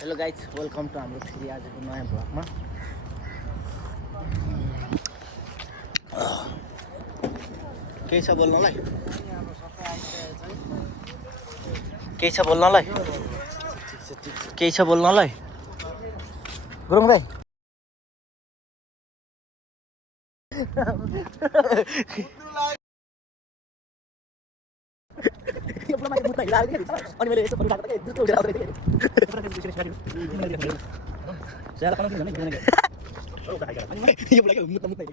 Hello guys, welcome to हाम्रो फेरि आजको नयाँ ब्लगमा। केही छ बोल्नलाई? केही छ बोल्नलाई? केही छ बोल्नलाई? गुरुङ भाइ अनि मैले यसो पनि राख्दा के उठेर आउँदै थिएँ। स्याला पनि किन भने यो बोलेको मुत्ता मुत्ता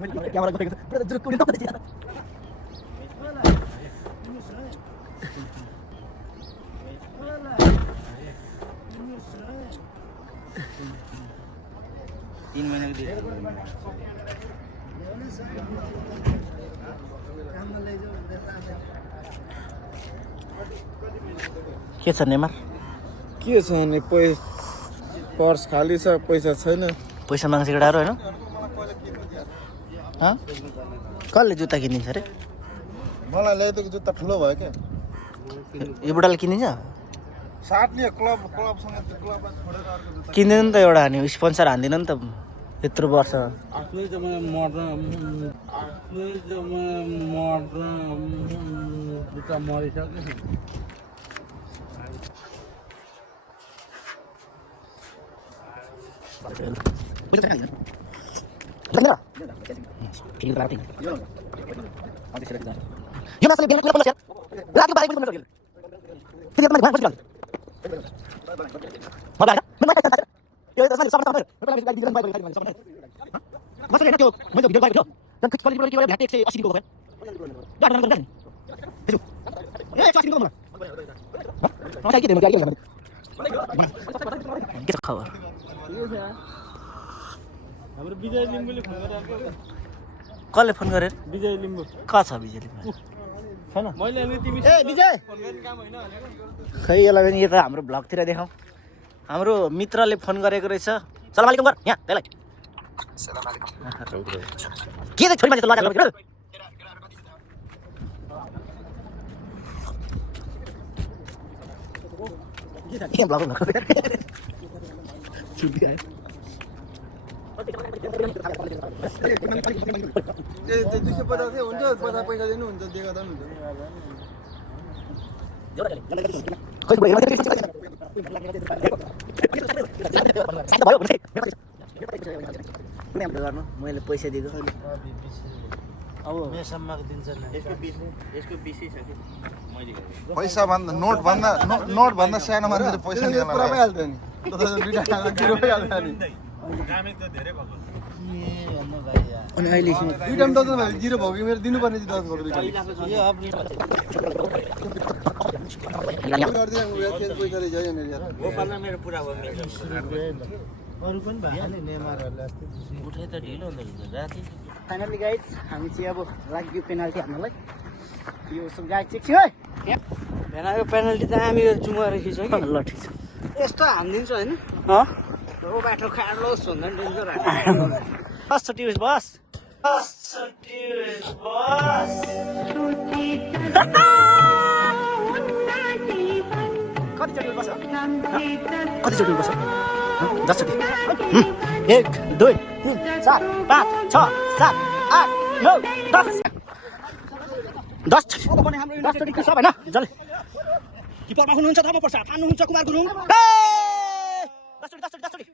मैले क्यामेरा गरेको पुरा जुरुक उड्न थाल्छ। तीन महीने के लिए के छ नेमार? के छ भने पर्स खाली छ, पैसा छैन। पैसा माग्छ केटाहरू होइन? कसले जुत्ता किनिन्छ अरे? मलाई ल्याइदिएको जुत्ता ठुलो भयो क्या। यो बुढाले किनिन्छ? साथले क्लबसँग त्यो क्लबमा छोडेर अर्को जुत्ता किन्दैन नि त। एउटा हानी स्पोन्सर हान्दिन नि त यत्रो वर्ष। आफ्नै जम्मा मर्न जुत्ता मरिसक्यो। खबर हाम्रो विजय लिम्बुले फोन गरेको। कसले फोन गरे? विजय लिम्बु कहाँ छ विजय लिम्बु? छैन। मैले अनि तिमी ए विजय फोन गर्ने काम होइन भनेको। खै यसलाई पनि यो त हाम्रो भ्लगतिर देखाउँ। हाम्रो मित्रले फोन गरेको रहेछ। सलाम अलैकुम गर यहाँ त्यसलाई। सलाम अलैकुम। के चाहिँ छोरी मान्छे त लगाएको के भ्लग त्यो 250 हुन्छ, 50 पैसा दिनु हुन्छ, दिएको त हुन्छ। मैले पैसा दिएको अब पैसा भन्दा नोट भन्दा सानो मान्छेले पैसा दिएर पुरा भइहाल्थ्यो नि। अनि अहिले दुईटा पनि 10 भयो, 0 भयो कि मेरो दिनुपर्ने चाहिँ 10 भयो। फाइनली गाइज हामी चाहिँ अब लाग्यो पेनाल्टी हान्नलाई। यो सब गाइज चेक थियो है भेनाको पेनल्टी त हामी जुमा रहेछ कि ल ठिक छ। यस्तो हानिदिन्छ होइन रो बाटो खाडलोस् भन्दा पनि डेन्जर बस छुट्टी बस कतिचोटि बस 10 चोटि 1 2 3 4 5 6 7 8 9 10 चोटि सब होइन जल किपरमा हुनुहुन्छ थाहा पर्छ फान्नुहुन्छ कुमार गुरुङ। 10 चोटि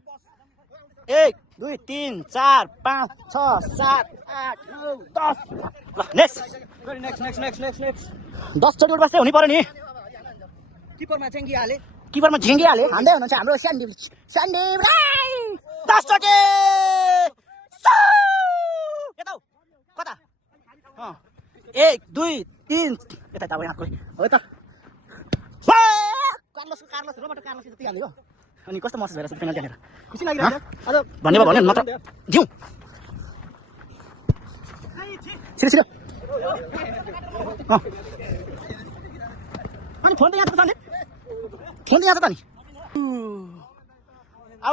1 2 3 4 5 6 7 8 9 10 ल नेक्स्ट 10 चोटि उठ्छ हुनु पर्यो नि। किपरमा झेङ्गिहाले किपरमा झिङ्गिहाले हान्दै हुनुहुन्छ हाम्रो स्यान्डिप 10 चोटि यता कता 1 2 3 यता अब यहाँ हो त कार्लोस रोबर्टो कार्लोस जति हाल्यो। अनि कस्तो महसुस भइरहेछ पेनल्टी हानेर? खुसी लागिरहेछ? अझ भन्ने भयो भने नत्र जिउ छिटो अनि फोन त यहाँ छ नि, फोन त यहाँ छ त नि। अब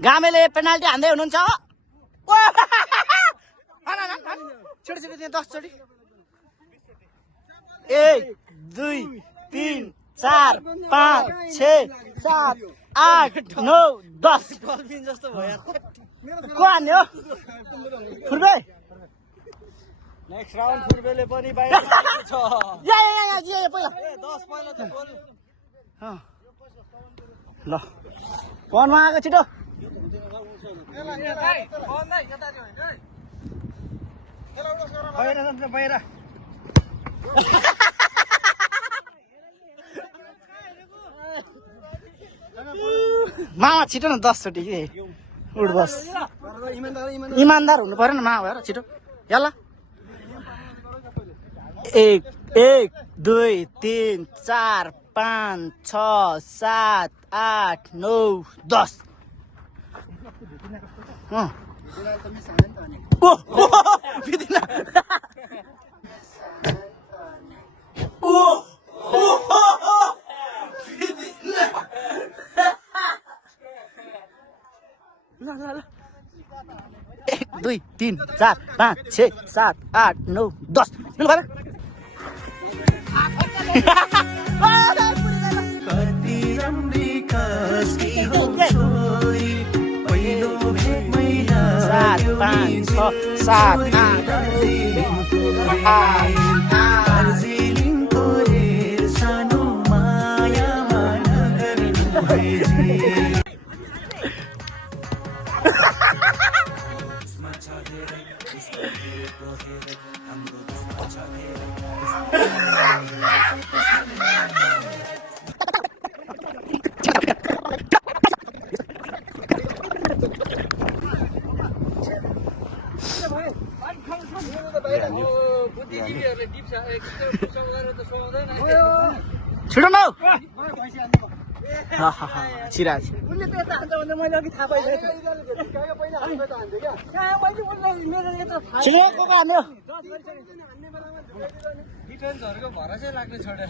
गामेले पेनाल्टी हान्दै हुनुहुन्छ। छोटी 10 चोटि 1 2 3 4 5 6 7 8 9 10 डल्फिन जस्तो भयो को हान्ने हो फुर्बे नेक्स्ट राउन्ड फुर्बेले पनि बाहिर आएको छ या पहिला ए 10 पहिला त गोल ल पनमा आएको छिटो बाहिर मामा छिटो न 10 चोटि के उठ बस इमान्दार हुनु पर्यो न मामा भएर छिटो याला 1 2 3 4 5 6 7 8 9 10 बिदिना ल 1 2 3 4 5 6 7 8 9 10 लु भाइ कति राम्री कसकी हो छोरी पहिलो भेटमै 7 5 6 7 8 दार्जिलिङको रेल सानो मायामा नगर्नु भएझै बुद्धिजीवीहरूले टिप्स गरेर त सुहाउँदैन छिटो न छिरा उसले त्यता हान्छ भने मैले अघि थाहा पाइसकेको पहिला हान्थ्यो क्या मैले उसले मेरो यता थाहा छिटो को हान्यो डिफेन्सहरूको भरोसै लाग्ने छोडेर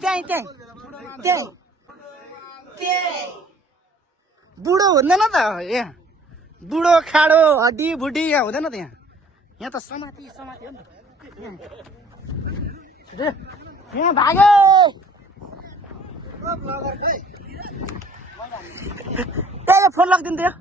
क्या त्यहीँ बुढो हुँदैन त यहाँ बुढो खाडो हड्डी भुड्डी यहाँ हुँदैन त यहाँ त समाति हो नि त यहाँ भाग्यो ए फोन लगिदिनु थियो